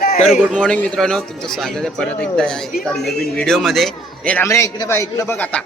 तर good morning मित्रांनो तुमचं स्वागत आहे. परत एकदा एका नवीन व्हिडिओमध्ये. हे रामरे इकडे बघ इकडे बघ आता.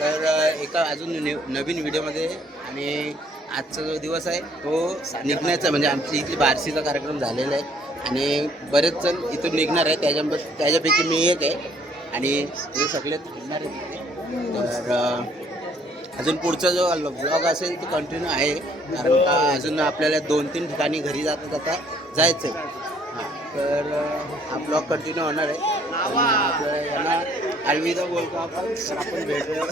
तर एका अजून नवीन व्हिडिओमध्ये आणि आजचा जो दिवस आहे तो निघण्याचा म्हणजे आमची इथली बारशीचा कार्यक्रम झालेला आहे. आणि बरेच जण इथून निघणार आहे त्याच्या त्याच्यापैकी मी एक आहे. आणि हे सगळे थांबणार आहेत तर अजून पुढचा जो ब्लॉग असेल तो कंटिन्यू आहे. कारण का अजून आपल्याला दोन तीन ठिकाणी घरी जाता जाता जायचं आहे तर हा ब्लॉग कंटिन्यू होणार आहे. आणि यांना अलविदा बोलतो आपण. तर आपण भेटूया.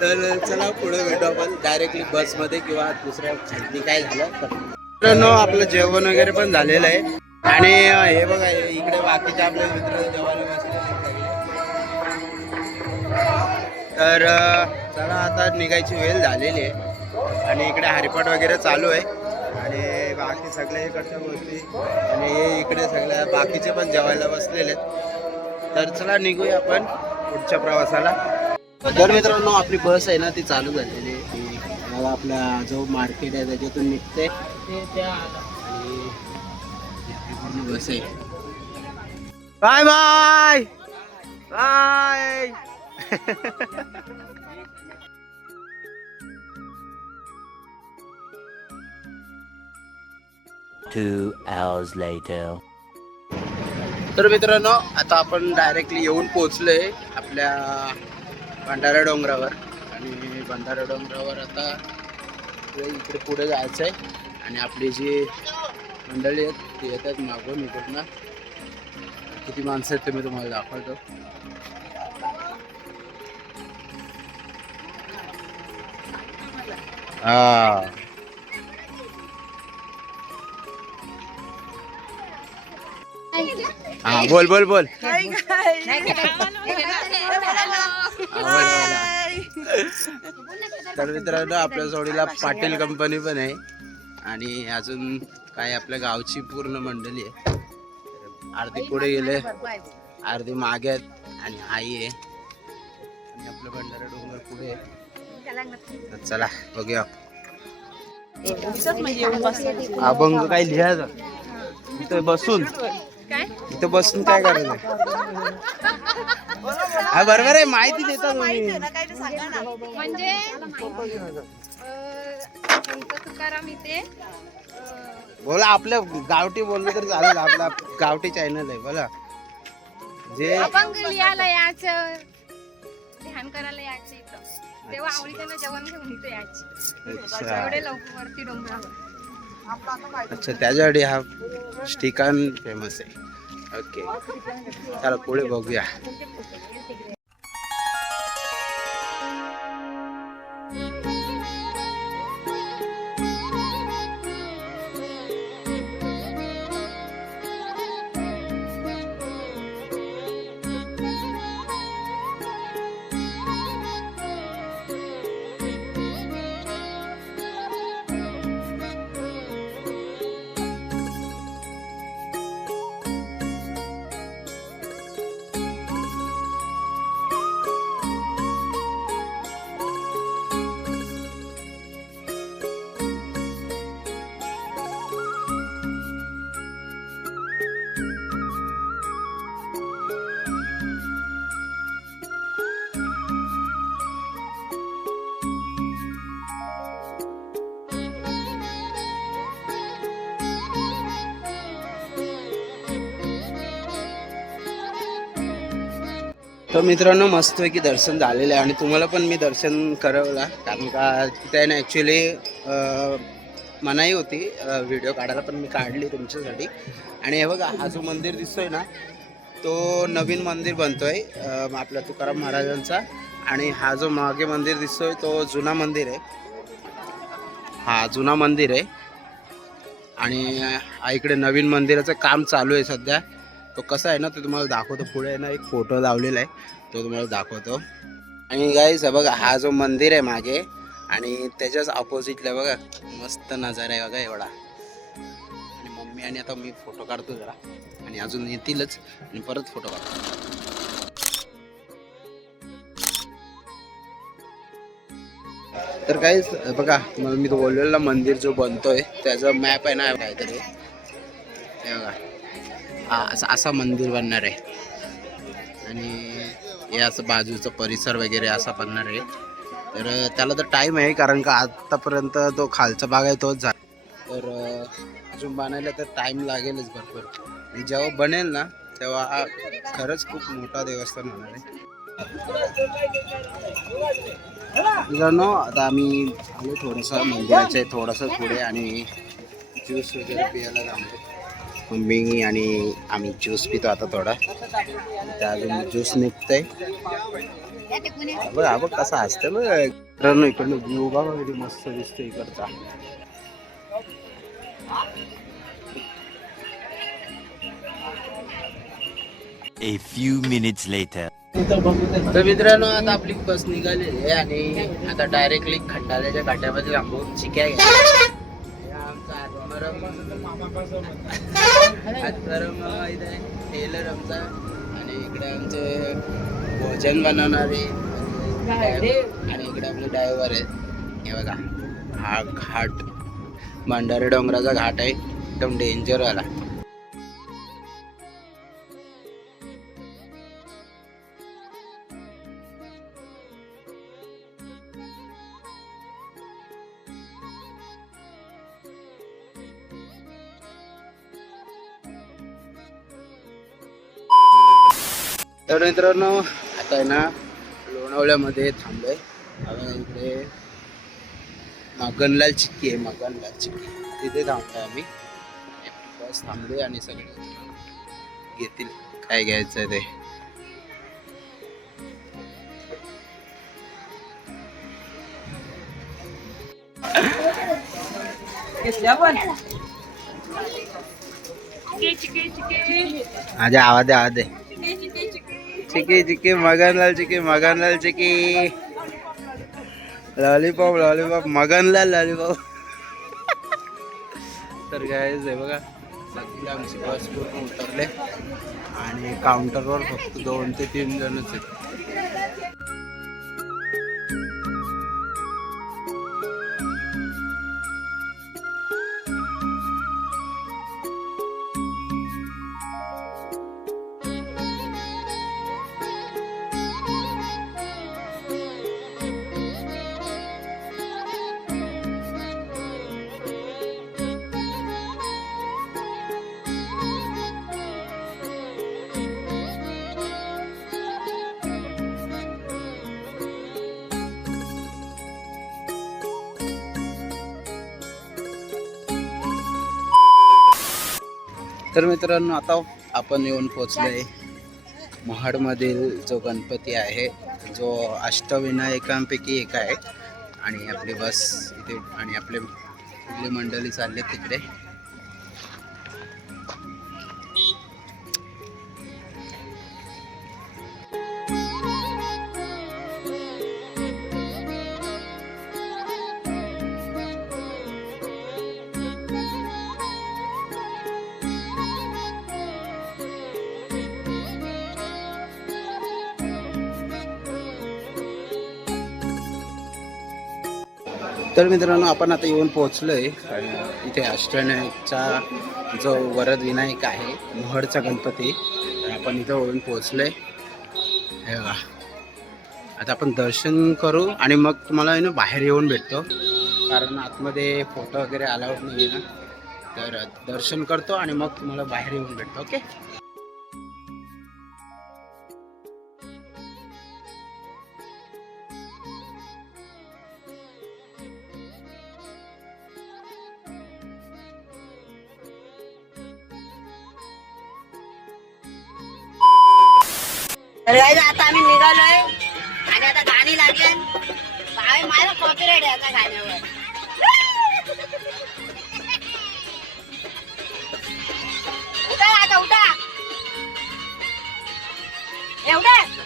तर चला पुढे भेटू आपण डायरेक्टली बसमध्ये किंवा दुसऱ्या खाली काय झालं तर. मित्रांनो आपलं जेवण वगैरे पण झालेलं आहे. आणि हे बघा इकडे बाकीचे आपले मित्र जेवायला बसलेले तर चला आता निघायची वेळ झालेली आहे. आणि इकडे हरिपाठ वगैरे चालू आहे. आणि बाकी सगळ्या इकडच्या गोष्टी. आणि हे इकडे सगळ्या बाकीचे पण जेवायला बसलेले आहेत. तर चला निघूया आपण पुढच्या प्रवासाला. तर मित्रांनो आपली बस आहे ना ती चालू झालेली आहे. ती आपला जो मार्केट आहे त्याच्यातून निघते. आणि बस आहे. Bye bye! Bye! Two hours later. तर मित्रांनो आता आपण डायरेक्टली येऊन पोहोचलोय आपल्या भंडारा डोंगरावर. आणि भंडारा डोंगरावर आता इकडे इकडे पुढे जायचं आहे आणि आपली जी मंडळी आहेत ती येतात मागून इकडनं. किती माणसं आहेत ते मी तुम्हाला दाखवतो. हा. हा बोल बोल बोल. बोल, बोला. तर मित्रांनो आपल्या जोडीला पाटील कंपनी पण आहे. आणि अजून काय आपल्या गावची पूर्ण मंडळी आहे. अर्धी पुढे गेले. अर्धी मागे आहेत आणि आई आहे. आणि आपलं भंडारा डोंगर पुढे आहे. तर चला बघूया. अभंग काय लिहायचं? इथं बसून. इथं बसून काय करायचं? हा बरोबर आहे माहिती देता तुम्ही. म्हणजे अं, संत तुकाराम इथे अं, बोला आपल्या गावठी बोललं तर चालेल आपला गावठी चॅनल आहे बोला. जे अभंग लिहायला यायचं ध्यान करायला यायचं इथं. तेव्हा आवडीचं जेवण घेऊन इथे यायची. अच्छा. एवढे लवकर वरती डोंगरावर. अच्छा त्याच्यासाठी हा श्रीकांत फेमस आहे. ओके चला पुढे बघूया. तर मित्रांनो मस्तपैकी दर्शन झालेलं आहे आणि तुम्हाला पण मी दर्शन करवला कारण का तिथे ना ॲक्च्युली मनाई होती व्हिडिओ काढायला पण मी काढली तुमच्यासाठी. आणि हे बघा हा जो मंदिर दिसतोय ना तो नवीन मंदिर बनतोय आपल्या तुकाराम महाराजांचा. आणि हा जो मागे मंदिर दिसतोय तो जुना मंदिर आहे. हा जुना मंदिर आहे. आणि इकडे नवीन मंदिराचं काम चालू आहे सध्या. तो कसा आहे ना तो तुम्हाला दाखवतो. पुढे ना एक फोटो लावलेला आहे. तो तुम्हाला दाखवतो. आणि गाईज बघा हा जो मंदिर आहे मागे आणि त्याच्याच ऑपोजिटला बघा मस्त नजारा आहे बघा एवढा. आणि मम्मी आणि आता मी फोटो काढतो जरा. आणि अजून येतीलच आणि परत फोटो काढतो. तर काहीच बघा मग मी तो बोललेला मंदिर जो बनतोय त्याचा मॅप आहे ना काहीतरी. असं असं मंदिर बनणार आहे. आणि हे असं बाजूचं परिसर वगैरे असा बनणार आहे. तर त्याला तर टाईम आहे कारण का आत्तापर्यंत तो खालचा भाग आहे तोच झाला. तर अजून बनायला तर टाईम लागेलच भरपूर. आणि जेव्हा बनेल ना तेव्हा हा खरंच खूप मोठा देवस्थान होणार आहे. मित्रांनो आता आम्ही आलो थोडंसं मंदिराच्या थोडंसं पुढे आणि ज्यूस वगैरे पियायला थांबलो. मम्मी आणि आम्ही ज्यूस पितो आता थोडा. त्या अजून ज्यूस निघतंय. बघ हा बघ कसा असतं बघ. मित्रांनो इकडनं व्ह्यू बघा किती मस्त दिसतो इकडचा. A few minutes later. तर मित्रांनो आता आपली बस निघालेली आहे आणि आता डायरेक्टली खंडाल्याच्या काट्यामध्ये थांबून चिक्या घ्या इथे टेलर आमचा आणि इकडे आमचे भोजन बनवणारे आणि इकडे आपले ड्रायव्हर आहेत. हे बघा हा घाट. भंडारी डोंगराचा घाट आहे. एकदम डेंजर तर मित्रांनो आता आहे ना लोणावळ्यामध्ये थांबलोय. आता इकडे मगनलाल चिक्की आहे मगनलाल चिक्की. तिथे थांबलोय आम्ही. बस थांबलोय आणि सगळे घेतील. काय घ्यायचं ते. माझ्या आवाज आवाज दे चिकी चिकी Maganlal Chikki Maganlal Chikki. Lollipop lollipop Maganlal lollipop. तर काय आहे बघा सगळे आमची बस पूर्ण उतरले आणि काउंटरवर फक्त दोन ते तीन जणच आहेत. तर मित्रांनो आता आपण येऊन पोचलोय महाडमधील जो गणपती आहे जो अष्टविनायकांपैकी एक आहे. आणि आपली बस इथे आणि आपले आपली मंडळी चालले तिकडे. तर मित्रांनो आपण आता येऊन पोहोचलो आहे इथे अष्टविनायकचा जो वरद विनायक आहे मोहडचा गणपती आपण इथं येऊन आहे हे बघा. आता आपण दर्शन करू आणि मग तुम्हाला आहे ना बाहेर येऊन भेटतो. कारण आतमध्ये फोटो वगैरे अलाउड नाही आहे ना. तर दर्शन करतो आणि मग तुम्हाला बाहेर येऊन भेटतो ओके तर आता आम्ही निघालोय. आणि आता गाणी लागले. माझा कॉपीराईट आहे आता गाण्यावर. उठा आता उठा. एवढं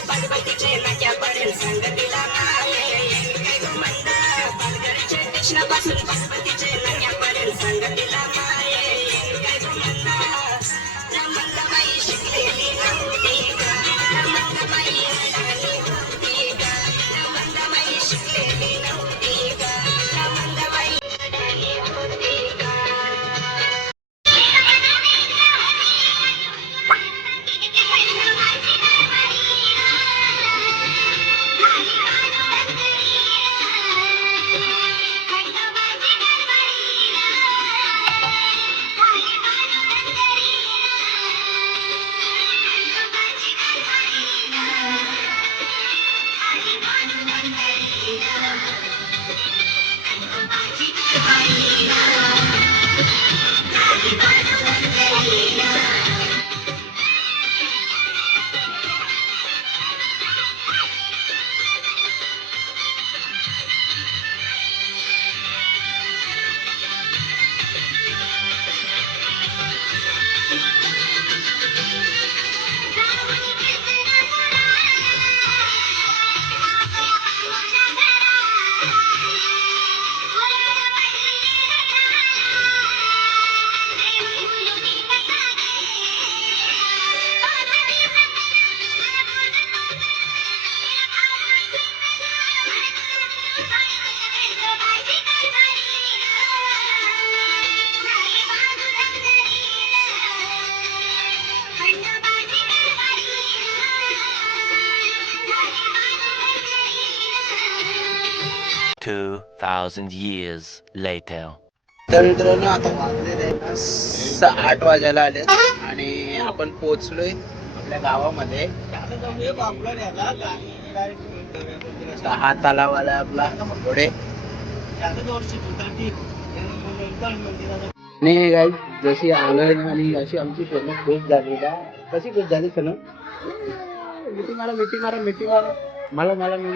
Everybody wait to jail like thousand years later. तर मित्रांनो आता वाजलेले आहे स- आठ वाजायला आले आणि आपण पोहोचलोय आपल्या गावामध्ये. आता हा तलाव आला आपला पुढे आणि गाई जशी आलोय ना आणि अशी आमची फेमस खूप झाली का कशी खूप झाली सण मिठी मारा मिठी मारा मिठी मारा. मला मला मी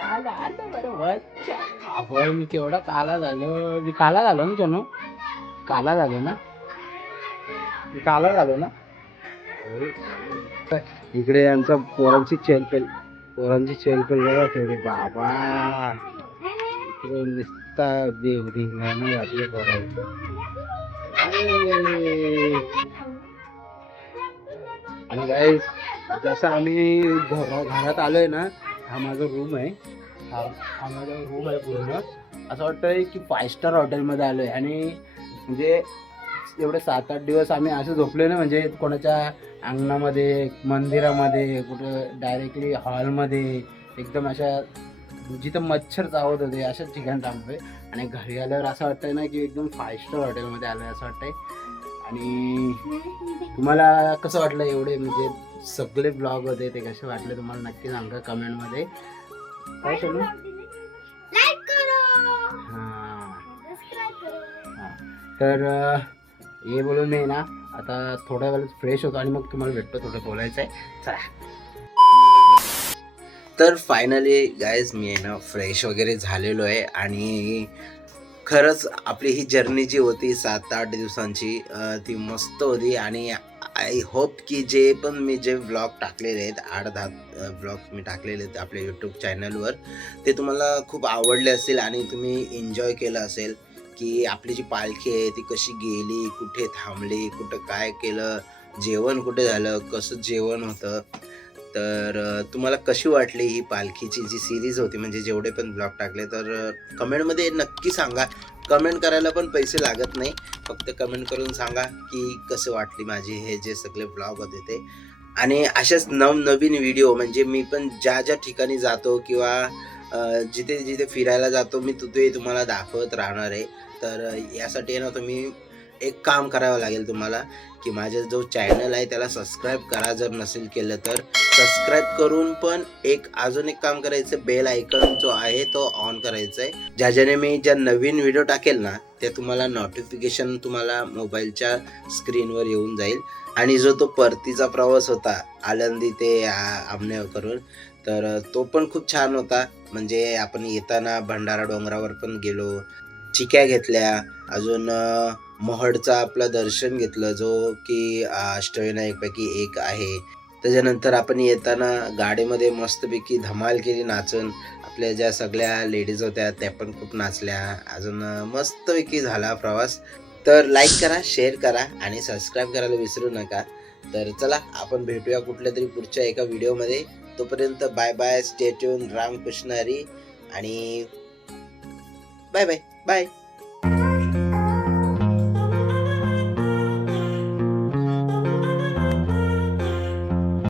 आलं आलं बरोबर मी केवढा काला झालो. मी काला झालो ना चनो? काला झालो ना? मी काला झालो ना? इकडे यांचा पोरांची चेलपेल पोरांची चेलपेल बघा तेवढी. बाबा. इकडे नुसता देव धिंगाणं घातलं पोरांचं आणि काय जसं आम्ही घर घरात आहे ना हा माझा रूम आहे. हा हा माझा रूम आहे पूर्ण. असं वाटतंय की फाय स्टार हॉटेलमध्ये आलो आहे आणि म्हणजे एवढे सात आठ दिवस आम्ही असं झोपले ना म्हणजे कोणाच्या अंगणामध्ये मंदिरामध्ये कुठं डायरेक्टली हॉलमध्ये एकदम अशा जिथं मच्छर चावत होते अशाच ठिकाणी थांबतोय आणि घरी आल्यावर असं वाटतंय ना की एकदम फाय स्टार हॉटेलमध्ये आलोय असं वाटतंय. आणि तुम्हाला कसं वाटलं एवढे म्हणजे सगळे ब्लॉग होते ते कसे वाटले तुम्हाला नक्की सांगा कमेंटमध्ये काय सोनू तर हे बोलून मी ना आता थोड्या वेळात फ्रेश होतो आणि मग तुम्हाला भेटतो थोडं बोलायचं आहे. चला. तर फायनली गायज मी आहे ना फ्रेश वगैरे झालेलो आहे आणि खरंच आपली ही जर्नी जी होती सात आठ दिवसांची ती मस्त होती आणि आय होप की जे पण मी जे ब्लॉग टाकलेले आहेत आठ दहा ब्लॉग मी टाकलेले आहेत आपल्या यूट्यूब चॅनलवर ते तुम्हाला खूप आवडले असतील आणि तुम्ही एन्जॉय केलं असेल की आपली जी पालखी आहे ती कशी गेली कुठे थांबली कुठं काय केलं जेवण कुठे झालं कसं जेवण होतं तर तुम्हाला कशी वाटली ही पालखीची जी सिरीज होती? म्हणजे जेवढे पण ब्लॉग टाकले तर कमेंटमध्ये नक्की सांगा. कमेंट करायला पण पैसे लागत नाही. फक्त कमेंट करून सांगा की कसं वाटली माझी हे जे सगळे ब्लॉग होते ते. आणि अशाच नवनवीन व्हिडिओ म्हणजे मी पण ज्या ज्या ठिकाणी जातो किंवा जिथे जिथे फिरायला जातो मी तिथे तुम्हाला दाखवत राहणार आहे. तर यासाठी आहे ना तुम्ही एक काम करावं लागेल तुम्हाला की माझा जो चॅनल आहे त्याला सबस्क्राईब करा जर नसेल केलं तर. सबस्क्राईब करून पण एक अजून एक काम करायचं बेल आयकॉन जो आहे तो ऑन करायचा आहे ज्या ज्याने मी ज्या नवीन व्हिडिओ टाकेल ना ते तुम्हाला नोटिफिकेशन तुम्हाला मोबाईलच्या स्क्रीनवर येऊन जाईल. आणि जो तो परतीचा प्रवास होता आळंदी ते आ- करून तर तो पण खूप छान होता. म्हणजे आपण येताना भंडारा डोंगरावर पण गेलो चिक्या घेतल्या अजून महडचा आपलं दर्शन घेतलं जो की अष्टविनायकपैकी एक आहे. त्याच्यानंतर आपण येताना गाडीमध्ये मस्तपैकी धमाल केली नाचून. आपल्या ज्या सगळ्या लेडीज होत्या त्या पण खूप नाचल्या. अजून मस्तपैकी झाला प्रवास. तर लाईक करा शेअर करा आणि सबस्क्राईब करायला विसरू नका. तर चला आपण भेटूया कुठल्या तरी पुढच्या एका व्हिडिओमध्ये तोपर्यंत bye bye stay tuned Ram Ramkrishna Hari. आणि बाय बाय बाय